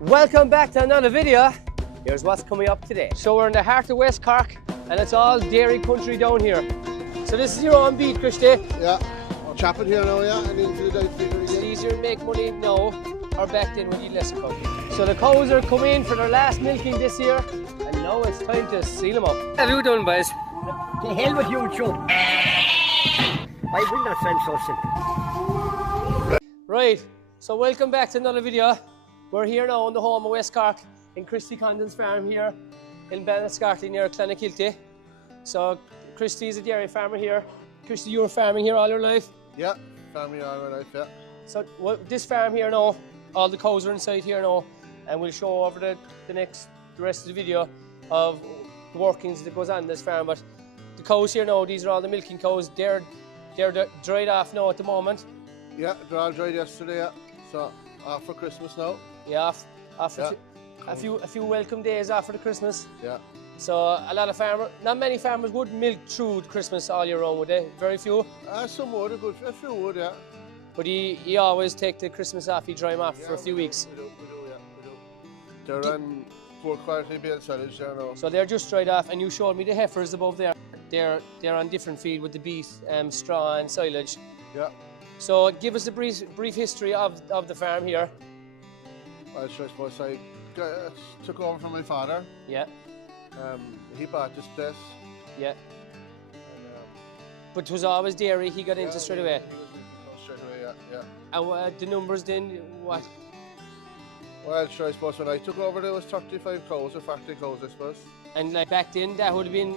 Welcome back to another video. Here's what's coming up today. So we're in the heart of West Cork and it's all dairy country down here. So this is your own beat, Christy. Yeah, I'll chop it here now, yeah, and into the dice feeder It's again. easier to make money now or back then when you less cow. So the cows are coming in for their last milking this year and now it's time to seal them up. What have you done, boys? The hell with you, Joe. I will not send so simple. Right, so welcome back to another video. We're here now on the home of West Cork in Christy Condon's farm here in Ballinascarthy near Clonakilty. So Christy's a dairy farmer here. Christy, you were farming here all your life? Yeah, family all my life, yeah. So this farm here now, all the cows are inside here now, and we'll show over the rest of the video of the workings that goes on in this farm. But the cows here now, these are all the milking cows. They're dried off now at the moment. Yeah, they're all dried yesterday, yeah. So, off for Christmas now. Yeah, after Yeah. a few welcome days after the Christmas. Yeah. So a lot of not many farmers would milk through Christmas all year round, would they? Very few. Some would, a few would, yeah. But he always take the Christmas off, he dry them off for a few weeks. We do, yeah, we do. They're on poor quality bale silage there now. So they're just dried off, and you showed me the heifers above there. They're on different feed with the beef, straw and silage. Yeah. So give us a brief history of the farm here. I suppose I took over from my father. Yeah, He bought this place. yeah. And, But it was always dairy, he got into yeah, straight he- away. he was into straight away, yeah. And the numbers then, what? Well, sure, I suppose when I took over there was 35 cows or 40 cows, I suppose. And like back then, that would have been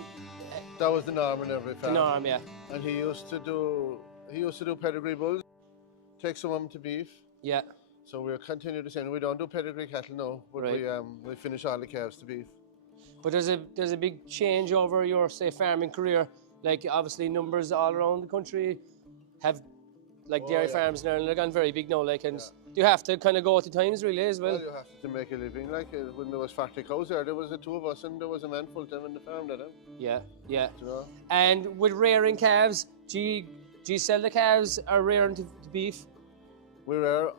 That was the norm in every the farm. norm, yeah. And he used to do pedigree bulls, take some of them to beef. Yeah. So we'll continue the same. We don't do pedigree cattle now, but Right. we finish all the calves to beef. But there's a big change over your, say, farming career. Like obviously numbers all around the country have like dairy yeah. farms now, and they're gone very big now. Like, and you have to kind of go with the times really as well. Well, you have to make a living. Like when there was 40 cows there was the two of us, and there was a man full time in the farm. Yeah, yeah. You know. And with rearing calves, do you sell the calves or rearing to beef? We were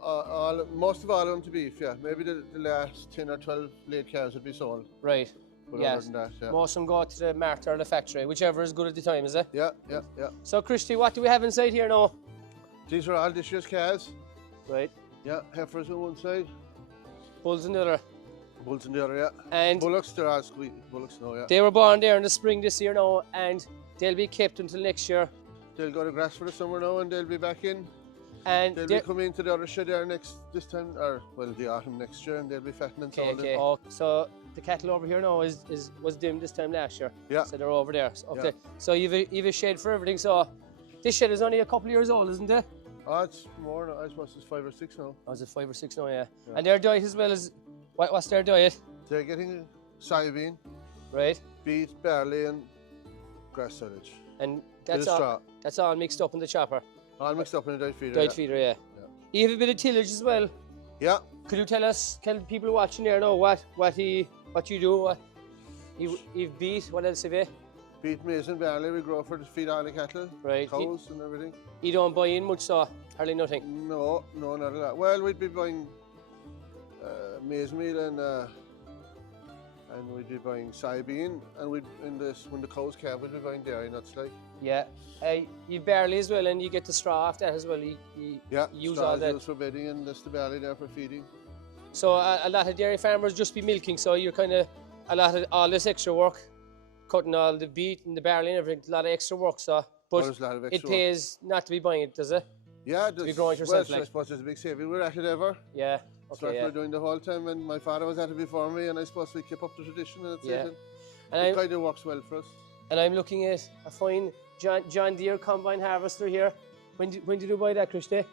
most of all of them to beef. Yeah, maybe the last 10 or 12 laid calves would be sold. Right. But Yes. other than that, yeah. Most of them go to the mart or the factory, whichever is good at the time, is it? Yeah. So, Christy, what do we have inside here now? These are all this year's calves. Right. Yeah, heifers on one side, Bulls on the other. bulls on the other. Yeah. And Bullocks, they're all squeak. Bullocks now. Yeah. they were born there in the spring this year now, and they'll be kept until next year. They'll go to grass for the summer now, and they'll be back in. And They'll be coming into the other shed there this time, or well, the autumn next year, and they'll be fattening and sold. okay. Oh, so the cattle over here now was dim this time last year. Yeah. So they're over there. So, okay. Yeah. So you've a shed for everything. So this shed is only a couple of years old, isn't it? Oh, it's more now. I suppose it's 5 or 6 now. Oh, is it 5 or 6 now? Yeah. And their diet as well as what's their diet? They're getting soybean, Right. beet, barley, and grass silage. And Bit of straw. that's all mixed up in the chopper. All mixed up in a diet feeder. Diet yeah. feeder, yeah. You have a bit of tillage as well. Yeah. Could you tell people watching there know what you do? You've beet. What else have you? Beet, maize, and barley we grow for to feed all the cattle, Right. cows, and everything. You don't buy in much, so hardly nothing. No, not a lot. Well, we'd be buying maize meal and we'd be buying soybean, and when the cows calve, we'd be buying dairy nuts like. Yeah. You barley as well, and you get the straw off that as well. You use straw all is that. used for bedding, and that's the barley there for feeding. So a lot of dairy farmers just be milking, so you're kind of all this extra work, cutting all the beet and the barley and everything, a lot of extra work. So, but There's a lot of it extra pays not to be buying it, does it? Yeah, be growing it yourself, well, like. I suppose there's a big saving. We're at it ever. Yeah. That's Okay. what Yeah. we're doing the whole time, and my father was at it before me, and I suppose we keep up the tradition, and that's Yeah. it. And It I'm kind of works well for us. and I'm looking at a fine John Deere combine harvester here. When did you buy that, Christy?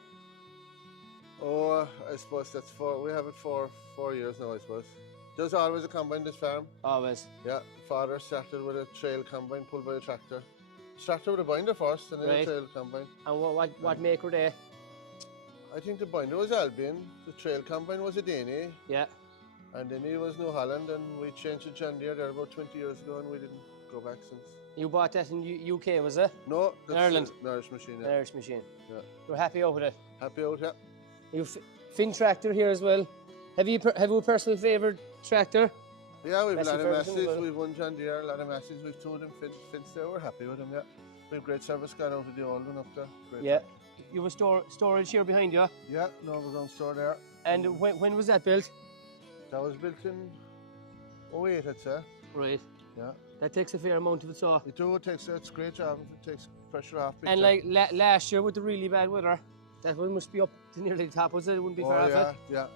Oh, I suppose we have it for 4 years now, I suppose. There's always a combine this farm. Always. Yeah, father started with a trail combine pulled by a tractor. Started with a binder first, and then Right. a trail combine. And what make were they? I think the binder was Albion, the trail combine was a Dane, Yeah. and then he was New Holland, and we changed to John Deere there about 20 years ago, and we didn't go back since. You bought that in UK, was it? No, that's Ireland. an Irish machine. An Yeah. Irish machine. Yeah. You're happy out with it. Happy out, yeah. You Finn tractor here as well. Have you a personal favourite tractor? Yeah, we've a Massey lot of Ferguson as Masseys. well. We've one John Deere, a lot of Masseys. We've two of them Finns there. We're happy with them, yeah. We have great service got out of the old one up there. Great. Yeah. You have a storage here behind you. Yeah, no overground store there. And when was that built? That was built in 08, I'd say. Right. Yeah. That takes a fair amount of it, so. It's a great job. It takes pressure off. big And time. like last year with the really bad weather, that one must be up to nearly the top, was it? It wouldn't be far off it. Yeah.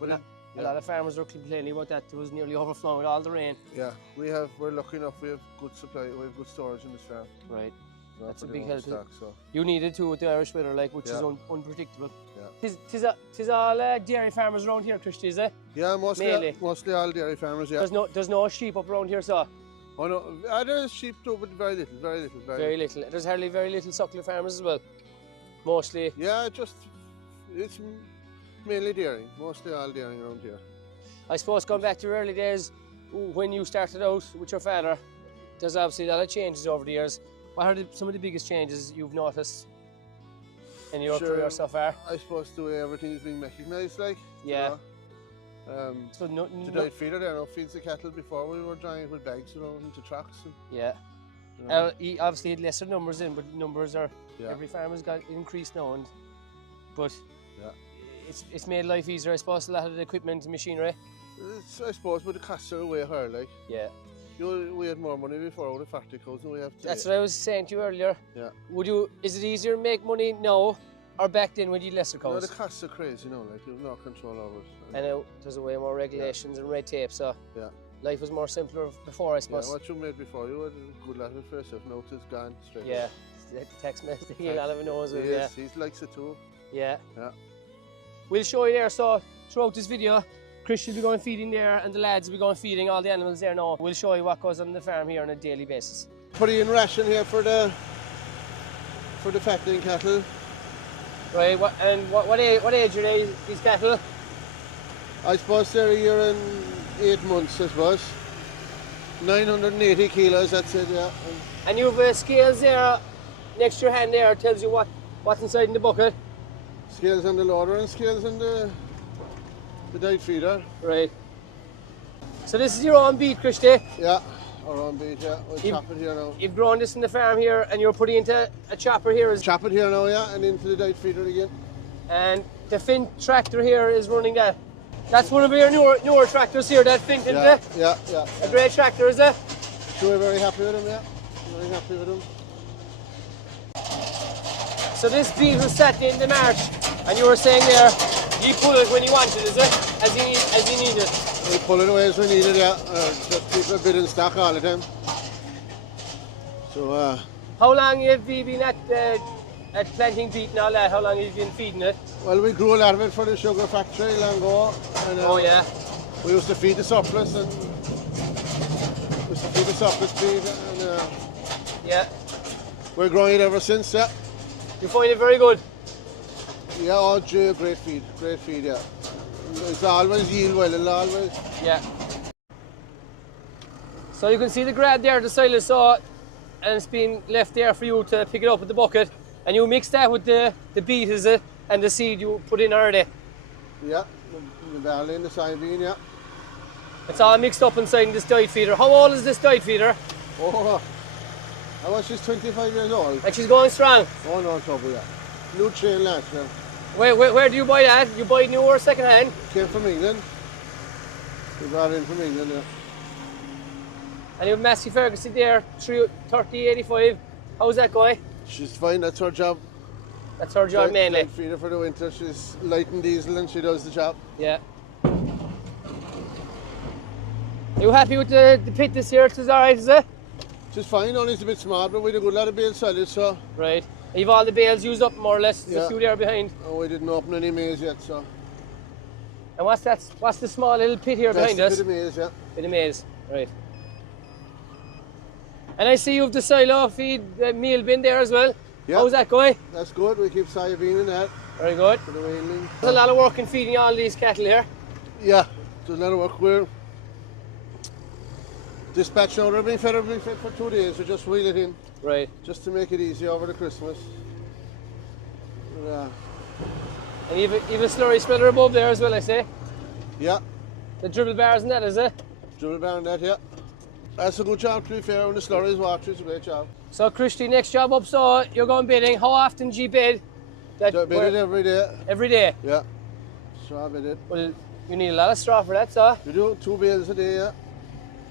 But A lot of farmers were complaining about that. It was nearly overflowing with all the rain. yeah, we're lucky enough. We have good supply. We have good storage in this farm. Right. Not That's a for big the help. overstock, so. You need it too with the Irish weather, like, which is Yeah. unpredictable. Yeah. Tis all dairy farmers around here, Christy, is it? Yeah, Mainly. mostly all dairy farmers. Yeah. There's no sheep up around here, so Oh no, there's sheep too, but very little. very little. There's hardly very little suckling farmers as well. Mostly. Yeah, it's mainly dairy. Mostly all dairy around here. I suppose going back to your early days, when you started out with your father, there's obviously a lot of changes over the years. What are some of the biggest changes you've noticed in your Sure. career so far? I suppose the way everything is being mechanised, like. Yeah. You know. So The diet feeder there now feeds the cattle. Before we were drying it with bags around into trucks. And, yeah. you know, He obviously had lesser numbers in, but numbers are Yeah. every farmer's got increased now, but Yeah. it's made life easier. I suppose a lot of the equipment and machinery. I suppose, but the costs are way higher. Like Yeah. we had more money before with the factory cows than we have today. That's what I was saying to you earlier. Yeah. Is it easier to make money now or back then when you had lesser No, cows? the costs are crazy, you know. Like you've no control over it. I know there's a way more regulations and red tape, so Yeah. life was more simpler before, I Yeah, suppose. what you made before, you had a good lot of it for yourself. Now it's gone straight. Yeah, the text message, a lot of it knows it, yeah. He likes it too. Yeah. Yeah. We'll show you there, so throughout this video, Chris will be going feeding there and the lads will be going feeding all the animals there now. We'll show you what goes on the farm here on a daily basis. Putting in ration here for the fattening cattle. Right, what age are these cattle? I suppose they're a year and 8 months, I suppose. 980 kilos, that's it, yeah. And you have scales there next to your hand there, tells you what's inside in the bucket. Scales on the loader and scales on the diet feeder. Right. So this is your own beef, Christy. Yeah, around beat, yeah. We'll You- chop it here now. You've grown this in the farm here and you're putting into a chopper here. Chop it here now, yeah, and into the diet feeder again. And the Finn tractor here is running that. That's one of your newer tractors here, that Finn, isn't Yeah, it? yeah. A great tractor, is it? So we're very happy with him, yeah. Very happy with him. So this beef was set in the March, and you were saying there, you pull it when you want it, is it? As you need it. We pull it away as we need it, yeah. Just keep a bit in stock all the time. So, How long have you been at planting beef and all that? How long have you been feeding it? well, we grew a lot of it for the sugar factory long ago. And, Oh yeah. we used to feed the surplus and feed and Yeah. we're growing it ever since, yeah. You find it very good? Yeah, oh gee, great feed, yeah. It's always yield well, and always. Yeah. So you can see the grab there, the silage saw, and it's been left there for you to pick it up with the bucket. And you mix that with the beet, is it? And the seed you put in already. Yeah, the barley and the soybean, yeah. It's all mixed up inside this diet feeder. How old is this diet feeder? Oh, I was just 25 years old. And she's going strong. Oh no, trouble, yeah. New chain last year. Where do you buy that? You buy new or second hand? Came from England. We brought it in from England, yeah. And you have Massey Ferguson there, 3085. How's that going? She's fine, that's her job. That's her job mainly. Diet feeder for the winter. She's light and diesel and she does the job. Yeah. Are you happy with the pit this year? It's alright, is it? She's fine, only it's a bit small, but we had a good lot of bale silage, so Right. You've all the bales used up more or less. There's Yeah. a few there behind. we didn't open any maize yet, so. And what's that? What's the small little pit here That's behind a us? bit of maize, yeah. Bit of maize. Right. And I see you have the silo feed meal bin there as well. Yeah. How's that going? That's good, we keep soybean in that Very good. for the weaning. There's a lot of work in feeding all these cattle here. Yeah, there's a lot of work. We're dispatching out everything fed for 2 days, we just wheel it in, Right. just to make it easy over the Christmas. And you've a slurry spreader above there as well, I say. Yeah, The dribble bars and that, is it? dribble bar and that, yeah. That's a good job, to be fair, when the slurries watch, it's a great job. So, Christy, next job up, so you're going bidding. How often do you bid? Bid it every day. Every day? Yeah, straw bid it. Well, you need a lot of straw for that, so. We do 2 bales a day, yeah.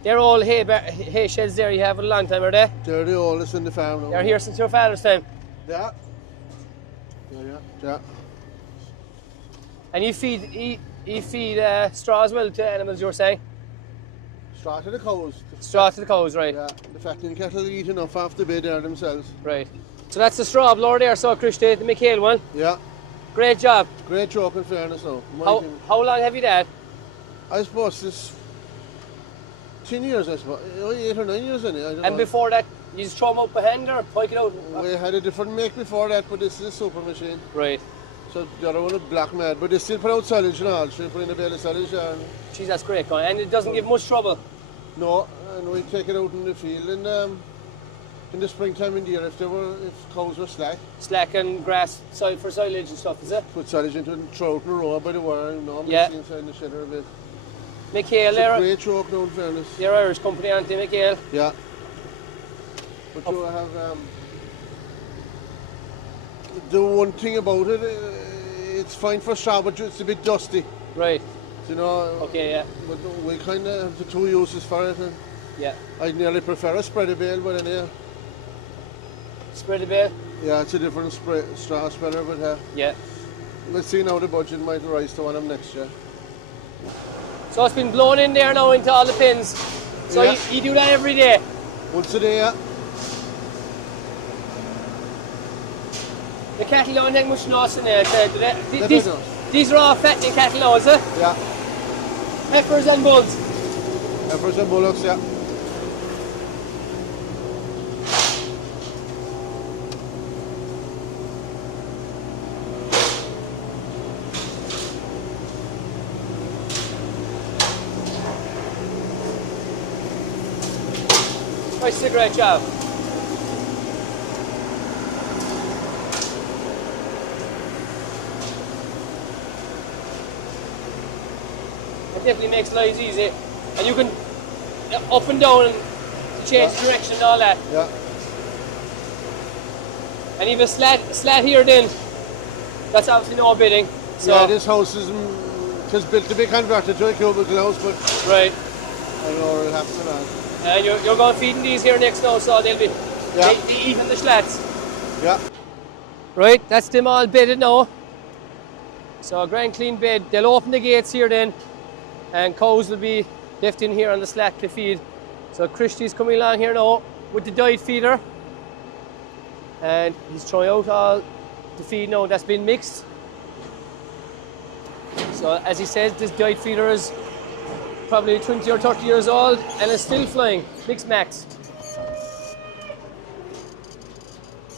They're all hay sheds there you have for a long time, are they? They're the oldest in the farm now. They're here since your father's time. Yeah. Yeah. And you feed straw as well to animals, you were saying? Straw to the cows. Straw to the cows, right? Yeah, the fattening cattle eat enough off the bed there themselves. Right. So that's the straw blower there, so Christy, the McHale one. Yeah, Great job. great joke in fairness now. in my opinion. How long have you had? I suppose this 10 years, I suppose. 8 or 9 years in it. I don't And know. before that, you just throw them out by hand or pike it out? We had a different make before that, but this is a super machine. Right. So the other one is black mad, but they still put out silage and all. So you put in a bale of silage there. And Jeez, that's great, Colin. And it doesn't give much trouble. no, and we take it out in the field in the springtime in the year if cows were slack. Slack and grass for silage and stuff, is it? Put silage into it and throw it in a row by the wire, Yeah. inside the shedder a bit. McHale, It's a they're great joke now in fairness. Irish company, aren't they, McHale? Yeah. But you have the one thing about it, it's fine for straw, but it's a bit dusty. Right. You know. Okay, yeah. But we kind of have the 2 uses for it. And Yeah. I'd nearly prefer a spreader bale, but in here, Spread the bale? yeah, it's a different straw spreader. But Yeah. let's see now the budget might rise to one of them next year. So it's been blown in there now into all the pins. So Yeah. you do that every day? Once a day, yeah. The cattle don't take much loss in there, do they? They These, don't. these are all fattening cattle now, is it? Yeah. Heifers and bulls. Heifers and bullocks, yeah. Nice cigarette job. It definitely makes lives easy. And you can up and down and change the direction and all that. Yeah. And even slat here then, that's obviously no bidding. So, Yeah, this house is built to be converted to a cubicle house, but right. I don't know what will happen to that. And you're going feeding these here next now, so they'll be Yeah. they even the slats. Yeah. Right, that's them all bedded now. So a grand clean bed. They'll open the gates here then, and cows will be left in here on the slat to feed. So Christy's coming along here now with the diet feeder, and he's throwing out all the feed now that's been mixed. So as he says, this diet feeder is probably 20 or 30 years old and is still flying, mixed max.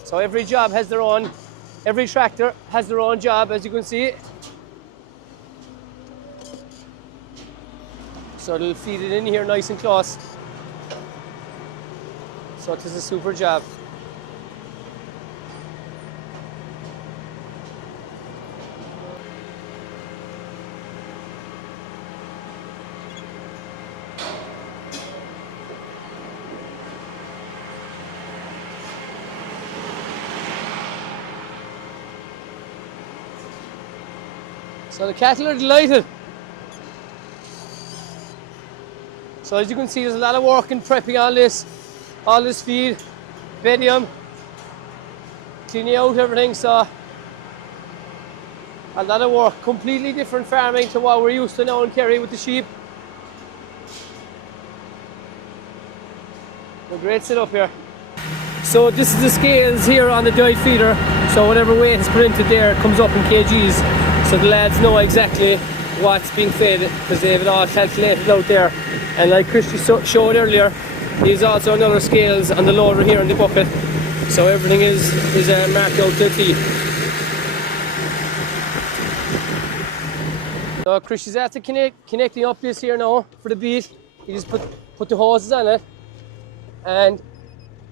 So every job has their own, every tractor has their own job, as you can see. So they'll feed it in here nice and close. So it is a super job. So the cattle are delighted. So as you can see, there's a lot of work in prepping all this feed, bedding them, cleaning out everything. So a lot of work, completely different farming to what we're used to now in Kerry with the sheep. A great setup here. So this is the scales here on the diet feeder. So whatever weight is put into there comes up in kgs. So the lads know exactly what's being fed because they have it all calculated out there. And like Christy showed earlier, there's also another scales on the loader here in the bucket. So everything is marked out to a T. So Christy's after connecting up this here now for the beat. You just put the hoses on it and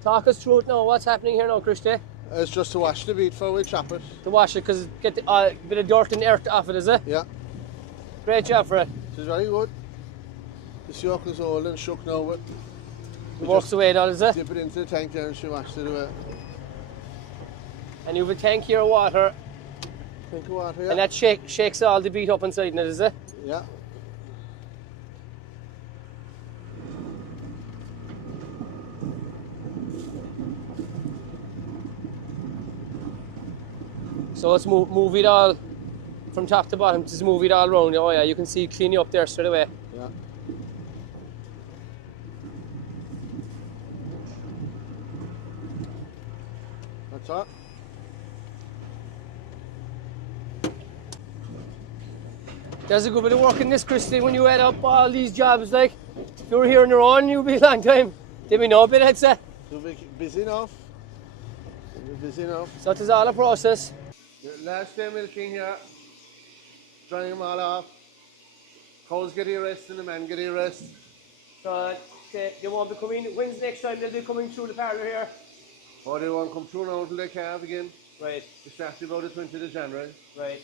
talk us through it now. What's happening here now, Christy? It's just to wash the beat before we chop it. To wash it because get the bit of dirt and earth off it, is it? Yeah. Great job for it. She's very good. This yoke is old and shook now, but It works away, does it? dip it into the tank there and she washed it away. And you have a tank here of water, Tank of water, yeah. and that shakes all the beat up inside in it, is it? Yeah. So let's move it all from top to bottom, just move it all around. Oh yeah, you can see cleaning up there straight away. Yeah. That's all. There's a good bit of work in this, Christy, when you add up all these jobs. Like, if you were here on your own, you'd be a long time. There'd be no bit, I'd say. You'll be busy enough. You'll be busy enough. So it is all a process. The last day milking here, drying them all off. Cows get a rest and the men get a rest. So they won't be coming. When's the next time they'll be coming through the parlour here? Or they won't come through now until they calve again. Right, It's actually about the 20th of January. right.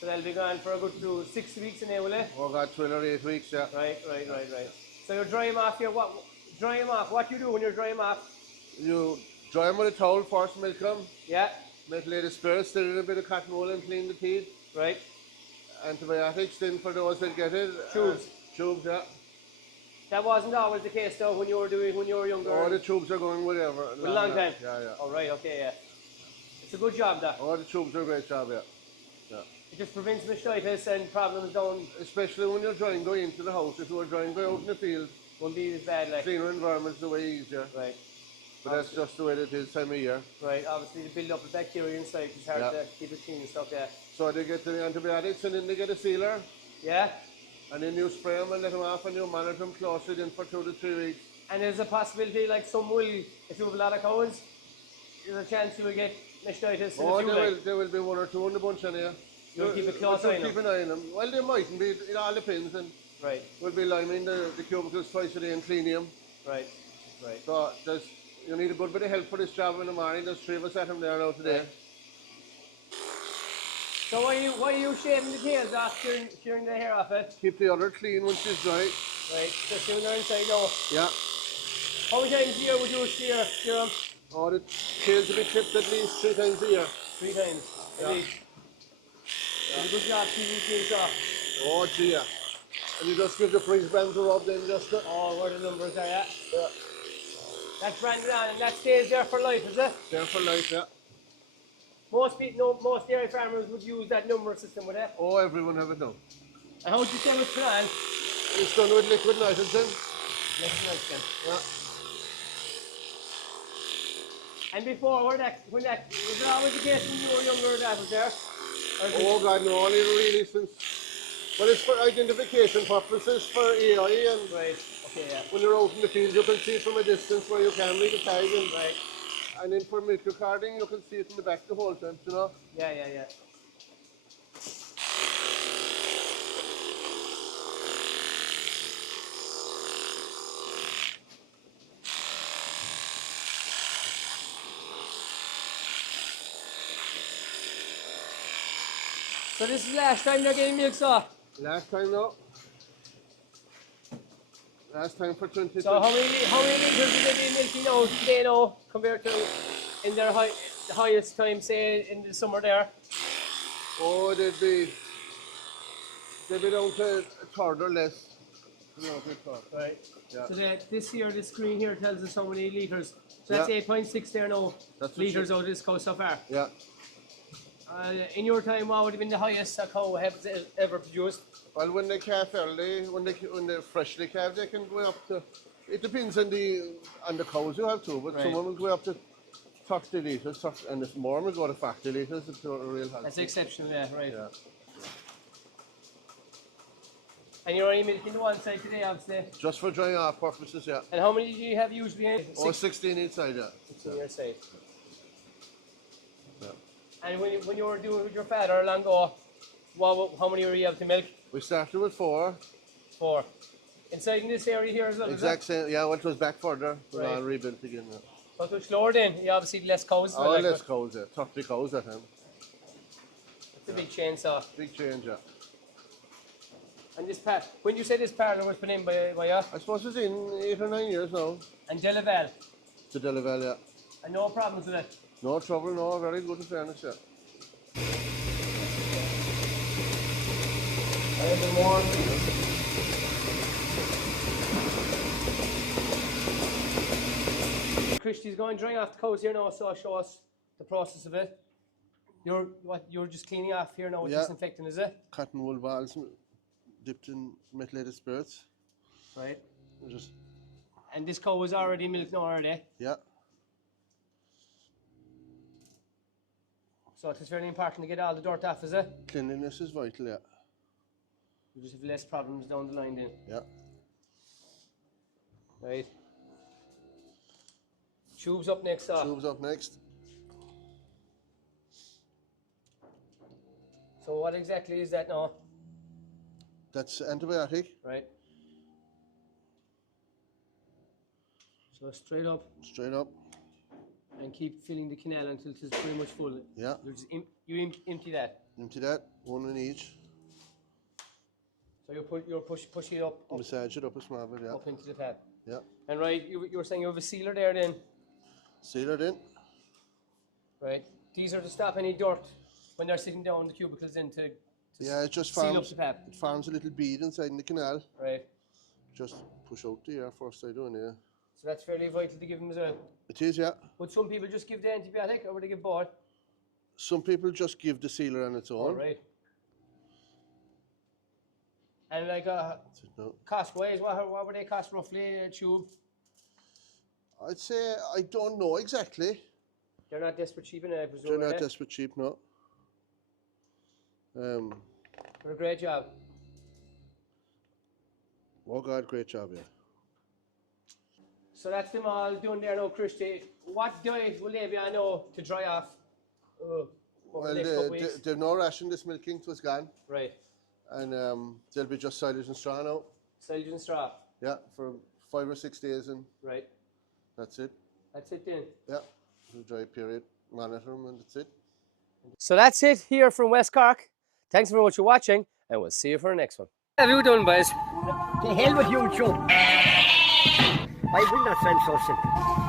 So they'll be gone for a good 6 weeks in there, will they? Oh God, 12 or 8 weeks, yeah. Right. So you're drying them off here. Dry them off. What do you do when you're drying them off? You dry them with a towel first, milk them. Yeah. Make lady spirits, stir in a bit of cotton wool and clean the teeth. Right. Antibiotics then for those that get it. Tubes. Tubes, yeah. That wasn't always the case though when you were younger. All the tubes are going whatever. For a long time. Yeah, yeah. Oh right, okay, yeah. It's a good job that. All the tubes are a great job, yeah. Yeah. It just prevents mastitis and problems down. Especially when you're drying going into the house. If you were drying going out in the field, Won't be as bad like. cleaner environment's the way easier. Right. But that's just the way it is time of year. Right. Obviously, the build up of bacteria inside is hard Yeah. to keep it clean and stuff. Yeah. So they get the antibiotics and then they get a sealer. Yeah. And then you spray them and let them off and you monitor them closely then for 2 to 3 weeks. And there's a possibility like some will, if you have a lot of cows, there's a chance you will get mastitis. Oh, in a few, like. there will be 1 or 2 in the bunch in here. You'll keep a close eye on keep them. an eye on them. Well, they mightn't be. It all depends. And Right. we'll be liming the cubicles twice a day and cleaning them. Right. Right. So you need a good bit of help for this job in the morning. There's 3 of us at him there now today. Right. So why are you shaving the tails off, shearing the hair off it? Keep the udder clean when she's dry. Right. Especially when they're inside now. Yeah. How many times a year would you shear them? Oh, the tails will be clipped at least 3 times a year. 3 times. Yeah. At least. It's a good job keeping the tails off. Oh, gee, yeah. And you just give the freeze band a rub then just. Oh, where the numbers are at. Yeah. That's branded on and that stays there for life, is it? There for life, yeah. Most dairy farmers would use that number system with that. Oh, everyone have it now. And how would you say it's done? It's done with liquid nitrogen. Next nitrogen. Yeah. And before, was it always the case when you were younger that was there? Or is it- Oh God, no, only really since. Well, it's for identification purposes for AI and Right, okay, yeah. when you're out in the field you can see from a distance where you can read the tag and, Right, and then for milk recording you can see it in the back the whole time, you know. yeah. So this is the last time they're getting milk, so. Last time now. Last time for 20. So how many liters do they be milking now today now compared to in their the highest time, say in the summer there? Oh, they'd be down to a third or less. Right. Yeah. So this here, the screen here tells us how many litres. So that's Yeah. 8.6 there now. That's what litres you- out of this cow so far. Yeah. In your time, what would have been the highest a cow has ever produced? Well, when they calve early, when they're freshly calved, they can go up to. It depends on the cows you have too, but Right. some of them go up to 30 litres, and if more will go to 40 litres. It's a real healthy. That's exceptional, yeah, right. Yeah. And you're only milking the one side today, obviously. Just for drying off purposes, yeah. And how many do you have usually? Oh, 16 each side, yeah. 6 on your side. Yeah. And when you were doing it with your father long ago, how many were you able to milk? We started with 4. 4. Inside in this area here as well, is Exact same, yeah, well, it was back further. We're Right. all rebuilt again. Yeah. So it was slower then, you obviously less cows. Oh, like, less but cows, yeah. 30 cows at him. It's a big chainsaw. Big change, yeah. And this part, when you say this parlour was put in by you, I suppose it's in 8 or 9 years now. and Delaval, To Delaval, yeah. and no problems with it. No trouble, no, very good in fairness, yeah. Christy's going drying off the cows here now, so show us the process of it. You're just cleaning off here now with Yeah. disinfectant, is it? Cotton wool balls dipped in methylated spirits. Right. Just, And this cow is already milked now, are they? yeah. So it's very important to get all the dirt off, is it? Cleanliness is vital, yeah. You just have less problems down the line then. Yeah. Right. Tubes up next, so. Tubes up next. So what exactly is that now? That's antibiotic. Right. So straight up Straight up. and keep filling the canal until it's pretty much full. Yeah. You just empty that. Empty that, one in each. So you're pushing it up Massage it up a small bit, yeah. up into the tap. Yeah. And right, you were saying you have a sealer there then, Seal it in. right? These are to stop any dirt when they're sitting down in the cubicles in to Yeah, it just seal up forms, the tap. it forms a little bead inside in the canal. Right. Just push out the air first, I do, yeah. So that's fairly vital to give them as well. It is, yeah. Would some people just give the antibiotic or would they give both? Some people just give the sealer on its own. All right. And like That's it, no. cost wise, what would they cost roughly a tube? I'd say, I don't know exactly. They're not desperate cheap enough, I presume. They're are not they? desperate cheap, no. They're a great job. Oh God, great job, yeah. So that's them all done there now, Christy. What diet will they be on now to dry off? Over Well, the next couple weeks? they've no ration, this milking was gone. Right. And they'll be just silage and straw now. Silage and straw. Yeah, for 5 or 6 days and Right. that's it. That's it then. Yeah, the dry period, monitor them and that's it. So that's it here from West Cork. Thanks very much for watching, and we'll see you for the next one. What have you done, boys? To hell with YouTube. I will not censor it.